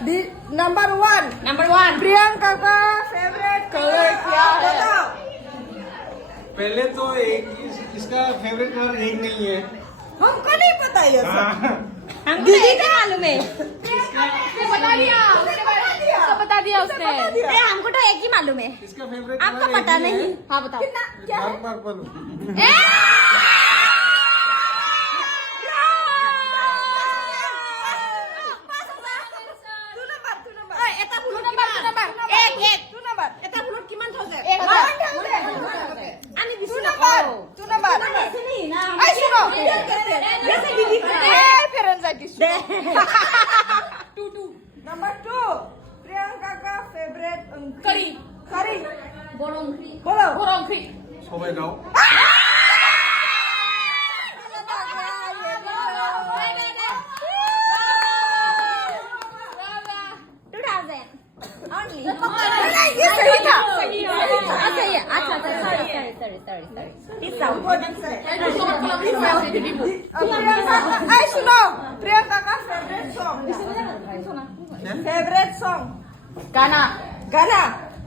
Number one Priyanka का favourite colour क्या है? पहले तो एक इसका फेवरेट कलर एक नहीं है। हमको नहीं पता ये सब। हमको एक ही मालूम है। बता दिया उसने। अरे हमको तो एक ही मालूम है। इसका फेवरेट आपको पता नहीं? हाँ बताओ। क्या है? पर्पल। नंबर 2 प्रियंका का फेवरेट करी बोलो बोरोंखरी सबाय दाउ। ये सही था। अच्छा ये अच्छा सुनो प्रियंका का फेवरेट सॉन्ग गाना गाना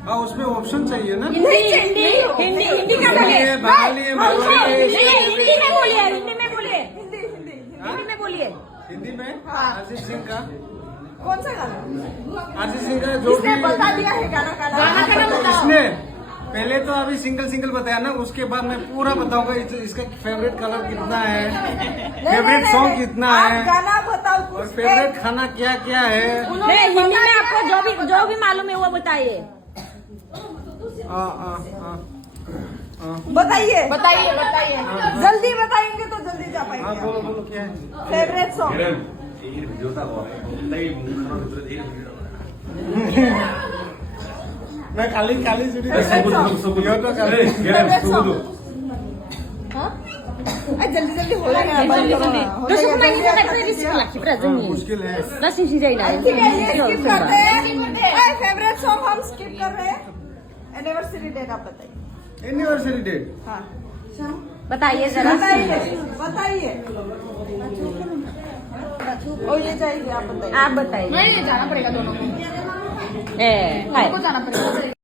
हाँ उसमें ऑप्शन चाहिए ना। हिंदी का बोलिए। बंगाली है, मराठी है। हिंदी में बोलिए। हिंदी में हाँ। अरिजीत सिंह का। कौन सा गाना? अरिजीत सिंह का जो इसने भी बता दिया है गाना का नाम। इसने पहले तो अभी सिंगल बताया ना, उसके बाद मैं पूरा बताऊंगा इसका फेवरेट कलर कितना है, फेवरेट सॉन्ग कितना आप है गाना बताओ और कुछ। फेवरेट खाना क्या क्या है। हिंदी में आपको जो भी मालूम है वो बताइए। बताइए जल्दी बताएंगे तो जल्दी जा पाएंगे। बोलो क्या है फेवरेट सॉन्ग मैं खाली सुनी जल्दी हो जाएगा। मुश्किल है। फेवरेट सॉन्ग हम स्किप कर रहे हैं। एनिवर्सरी डेट आप बताइए। एनिवर्सरी डेट हाँ बताइए जरा। बताइए और ये चाहिए आप बताइए। आप बताइए। नहीं जाना पड़ेगा दोनों को। है जाना पड़ेगा।